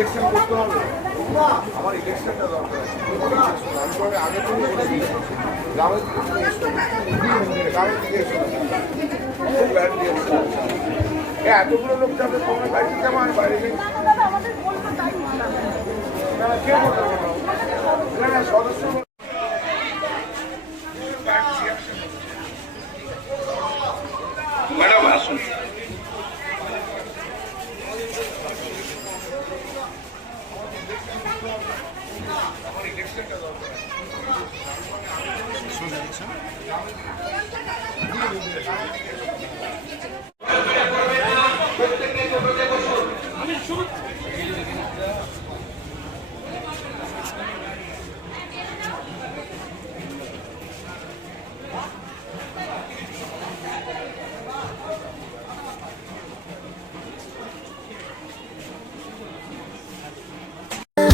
Election করতে হবে, আমার ইলেকশনটা দরকার। আমি আগে থেকে গ্রামের দিকে খুব ব্যাড দিয়েছে। এতগুলো লোক যাবে তোমার বাড়িতে কেমন বাইরে নেই কে বলতে সদস্য ম্যাডাম আসুন।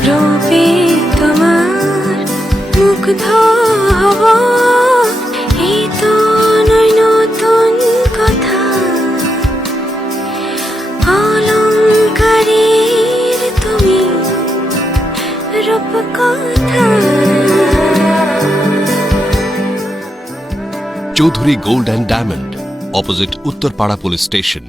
রূপে তোমার মুগ্ধ হব, এই তো নয় নতুন কথা, অলংকারের তুমি রূপকথা। Chowdhury gold and diamond, opposite Uttarpara police station.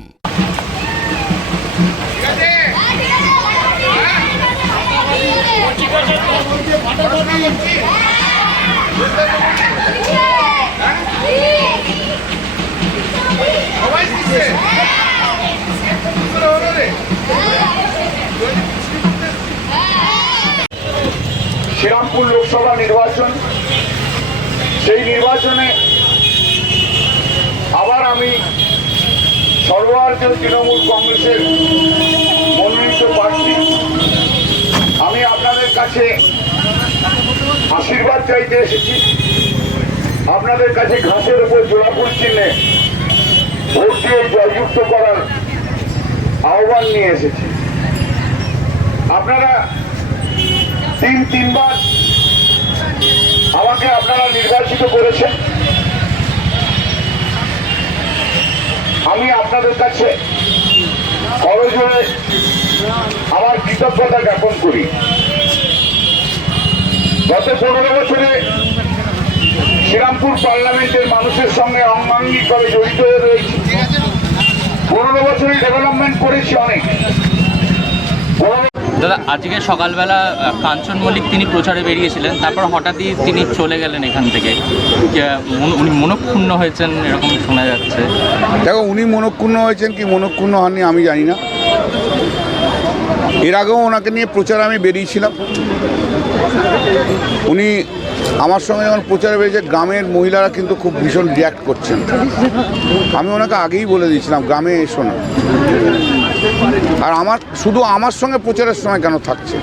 Serampore Lok Sabha নির্বাচন, সেই নির্বাচনে আবার আমি সর্বভারতীয় তৃণমূল কংগ্রেসের মনোনীত প্রার্থী। আমি আপনাদের কাছে আশীর্বাদ চাইতে এসেছি, আপনাদের কাছে ঘাসের উপর জোড়াফুল চিহ্নে ভোট দিয়ে জয়যুক্ত করার আহ্বান নিয়ে এসেছি। আপনারা তিনবার আমাকে আপনারা নির্বাচিত করেছেন। আমি আপনাদের কাছে করজোড়ে আমার কৃতজ্ঞতা জ্ঞাপন করি। গত 15 বছরে শ্রীরামপুর পার্লামেন্টের মানুষের সঙ্গে অঙ্গাঙ্গিকভাবে জড়িত হয়ে রয়েছি। 15 বছরে ডেভেলপমেন্ট করেছি অনেক। দাদা, আজকে সকালবেলা কাঞ্চন মল্লিক তিনি প্রচারে বেরিয়েছিলেন, তারপর হঠাৎই তিনি চলে গেলেন এখান থেকে। উনি মনক্ষুণ্ণ হয়েছেন এরকম শোনা যাচ্ছে। দেখো, উনি মনক্ষুণ্ণ হয়েছেন কি মনক্ষুণ্ণ হননি আমি জানি না। এর আগেও ওনাকে নিয়ে প্রচার আমি বেরিয়েছিলাম। উনি আমার সঙ্গে যখন প্রচারে বেরিয়েছে, গ্রামের মহিলারা কিন্তু খুব ভীষণ রিয়াক্ট করছেন। আমি ওনাকে আগেই বলে দিয়েছিলাম গ্রামে এসো না। আর শুধু আমার সঙ্গে প্রচারের সময় কেন থাকছে?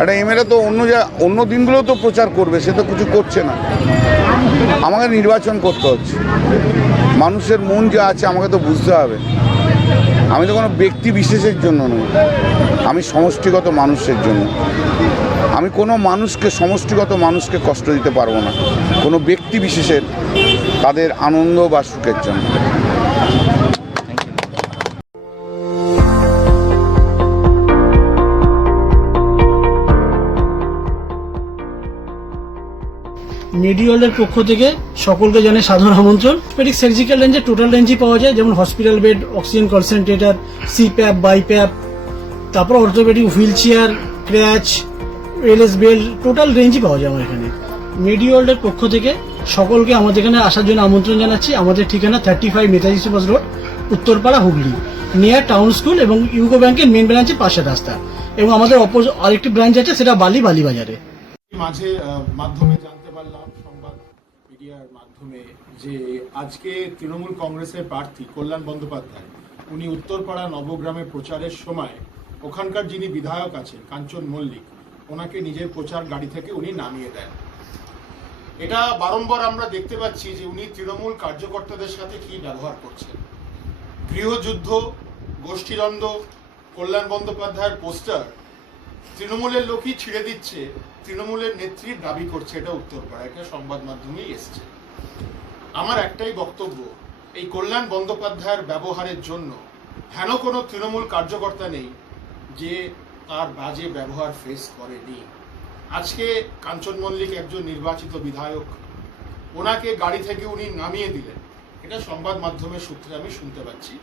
একটা এমএলএ তো অন্য দিনগুলোও তো প্রচার করবে, সে তো কিছু করছে না। আমাকে নির্বাচন করতে হচ্ছে, মানুষের মন যা আছে আমাকে তো বুঝতে হবে। আমি তো কোনো ব্যক্তি বিশেষের জন্য নই, আমি সমষ্টিগত মানুষের জন্য। আমি কোনো সমষ্টিগত মানুষকে কষ্ট দিতে পারবো না, কোনো ব্যক্তি বিশেষের তাদের আনন্দ বা সুখের জন্য। মেডিওয়ালের পক্ষ থেকে সকলকে জানাই সাধারণ আমন্ত্রণ। অর্থোপেডিক সার্জিক্যাল রেঞ্জে টোটাল রেঞ্জই পাওয়া যায়, যেমন hospital bed, oxygen concentrator, CPAP, BiPAP, তারপর orthopaedic wheelchair, crutch, LS belt, total রেঞ্জই পাওয়া যায় আমার এখানে। মেডিওয়ালের পক্ষ থেকে সকলকে আমাদের এখানে আসার জন্য আমন্ত্রণ জানাচ্ছি। আমাদের ঠিকানা 35 Netaji Subhash road, Uttarpara, Hooghly, near town school এবং ইউকো ব্যাংকের মেন ব্রাঞ্চের পাশের রাস্তা। এবং আমাদের আরেকটি ব্রাঞ্চ আছে, সেটা বালিবাজারে। মাধ্যমে জানতে পারলাম, সংবাদ মিডিয়ার মাধ্যমে, যে আজকে তৃণমূল কংগ্রেসের প্রার্থী কল্যাণ বন্দ্যোপাধ্যায় উনি উত্তরপাড়া নবগ্রামে প্রচারের সময় ওখানকার যিনি বিধায়ক আছেন কাঞ্চন মল্লিক, ওনাকে নিজের প্রচার গাড়ি থেকে উনি নামিয়ে দেন। এটা বারংবার আমরা দেখতে পাচ্ছি যে উনি তৃণমূল কার্যকর্তাদের সাথে কি ব্যবহার করছেন। গৃহযুদ্ধ, গোষ্ঠীদ্বন্দ্ব, কল্যাণ বন্দ্যোপাধ্যায়ের পোস্টার তৃণমূলের লোকই ছিঁড়ে দিচ্ছে, তৃণমূলের নেত্রীর দাবি করছে। এটা উত্তরপাড়া, এটা সংবাদ মাধ্যমেই এসছে। আমার একটাই বক্তব্য, এই কল্যাণ বন্দ্যোপাধ্যায়ের ব্যবহারের জন্য হেন কোনো তৃণমূল কার্যকর্তা নেই যে তার বাজে ব্যবহার ফেস করেনি। আজকে কাঞ্চন মল্লিক একজন নির্বাচিত বিধায়ক, ওনাকে গাড়ি থেকে উনি নামিয়ে দিলেন, এটা সংবাদ মাধ্যমের সূত্রে আমি শুনতে পাচ্ছি।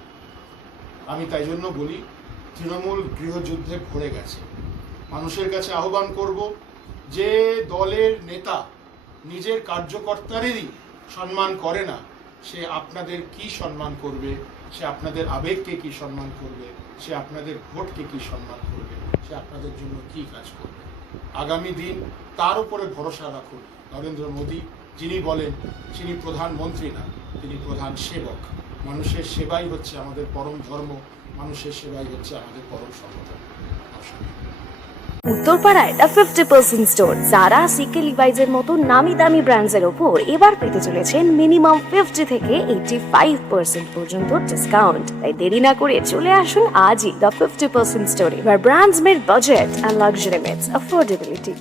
আমি তাই জন্য বলি, তৃণমূল গৃহযুদ্ধে ভরে গেছে। মানুষের কাছে আহ্বান করব, যে দলের নেতা নিজের কার্যকর্তাদেরই সম্মান করে না, সে আপনাদের কি সম্মান করবে? সে আপনাদের আবেগকে কি সম্মান করবে? সে আপনাদের ভোটকে কি সম্মান করবে? সে আপনাদের জন্য কি কাজ করবে? আগামী দিন তার উপরে ভরসা রাখুন। নরেন্দ্র মোদী যিনি বলেন, তিনি প্রধানমন্ত্রী না, তিনি প্রধান সেবক। মানুষের সেবাই হচ্ছে আমাদের পরম ধর্ম, মানুষের সেবাই হচ্ছে আমাদের পরম সংগঠন। উত্তরপাড়ায় দ্য 50% স্টোর জারা, সিকে, লিভাইজের মতো নামি দামি ব্র্যান্ডসের ওপর এবার পেতে চলেছেন মিনিমাম 50 থেকে 85% পর্যন্ত ডিসকাউন্ট। তাই দেরি না করে চলে আসুন আজই দ্য 50% স্টোরে, where brands meet budget and luxury meets affordability.